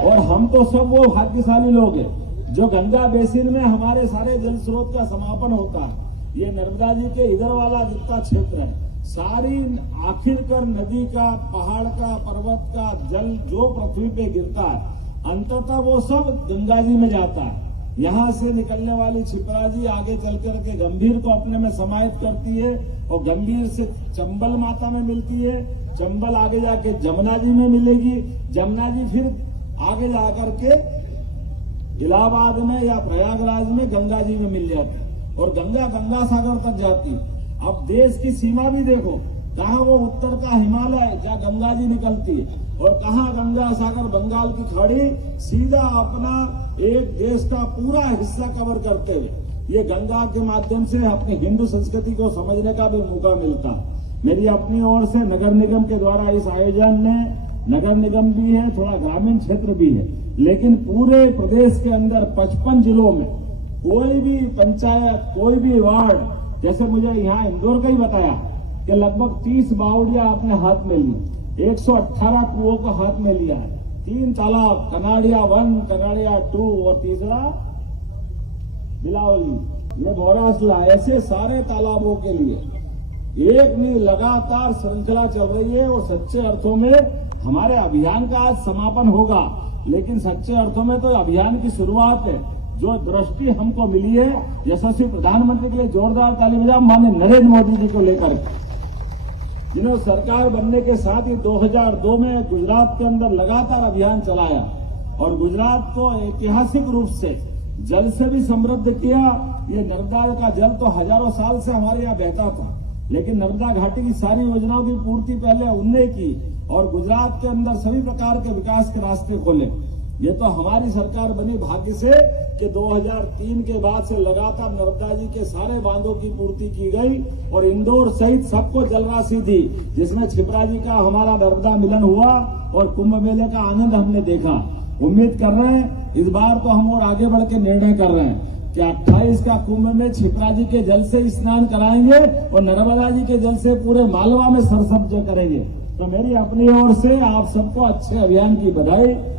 और हम तो सब वो भाग्यशाली लोग हैं जो गंगा बेसिन में हमारे सारे जल स्रोत का समापन होता है। ये नर्मदा जी के इधर वाला जितना क्षेत्र है, सारी आखिरकार नदी का, पहाड़ का, पर्वत का जल जो पृथ्वी पे गिरता है, अंततः वो सब गंगा जी में जाता है। यहाँ से निकलने वाली क्षिप्रा जी आगे चल करके गंभीर को अपने में समाहित करती है और गंभीर से चंबल माता में मिलती है। चंबल आगे जाके जमुना जी में मिलेगी। जमुना जी फिर आगे जाकर के इलाहाबाद में या प्रयागराज में गंगा जी में मिल जाती है और गंगा सागर तक जाती है। अब देश की सीमा भी देखो, कहाँ वो उत्तर का हिमालय जहाँ गंगा जी निकलती है और कहाँ गंगा सागर बंगाल की खाड़ी सीधा अपना एक देश का पूरा हिस्सा कवर करते हुए ये गंगा के माध्यम से अपनी हिंदू संस्कृति को समझने का भी मौका मिलता है। मेरी अपनी ओर से नगर निगम के द्वारा इस आयोजन में, नगर निगम भी है, थोड़ा ग्रामीण क्षेत्र भी है, लेकिन पूरे प्रदेश के अंदर 55 जिलों में कोई भी पंचायत, कोई भी वार्ड, जैसे मुझे यहाँ इंदौर का ही बताया कि लगभग 30 बावड़ियां अपने हाथ में ली, 118 कुओं को हाथ में लिया है, 3 तालाब, कनाड़िया 1, कनाड़िया 2 और तीसरा बिलावली, ये भौरासला, ऐसे सारे तालाबों के लिए एक नहीं लगातार श्रृंखला चल रही है। और सच्चे अर्थों में हमारे अभियान का आज समापन होगा, लेकिन सच्चे अर्थों में तो अभियान की शुरुआत है। जो दृष्टि हमको मिली है यशस्वी प्रधानमंत्री के लिए जोरदार ताली बजाओ, माननीय नरेंद्र मोदी जी को लेकर, जिन्होंने सरकार बनने के साथ ही 2002 में गुजरात के अंदर लगातार अभियान चलाया और गुजरात को ऐतिहासिक रूप से जल से भी समृद्ध किया। ये नर्मदा का जल तो हजारों साल से हमारे यहाँ बहता था, लेकिन नर्मदा घाटी की सारी योजनाओं की पूर्ति पहले उनने की और गुजरात के अंदर सभी प्रकार के विकास के रास्ते खोले। ये तो हमारी सरकार बनी भाग्य से कि 2003 के बाद से लगातार नर्मदा जी के सारे बांधों की पूर्ति की गई और इंदौर सहित सबको जल राशि दी, जिसमें क्षिप्रा जी का हमारा नर्मदा मिलन हुआ और कुंभ मेले का आनंद हमने देखा। उम्मीद कर रहे हैं इस बार तो हम और आगे बढ़ के निर्णय कर रहे हैं कि 28 का कुंभ में क्षिप्रा जी के जल से स्नान कराएंगे और नर्मदा जी के जल से पूरे मालवा में सरसब्ज करेंगे। तो मेरी अपनी ओर से आप सबको अच्छे अभियान की बधाई।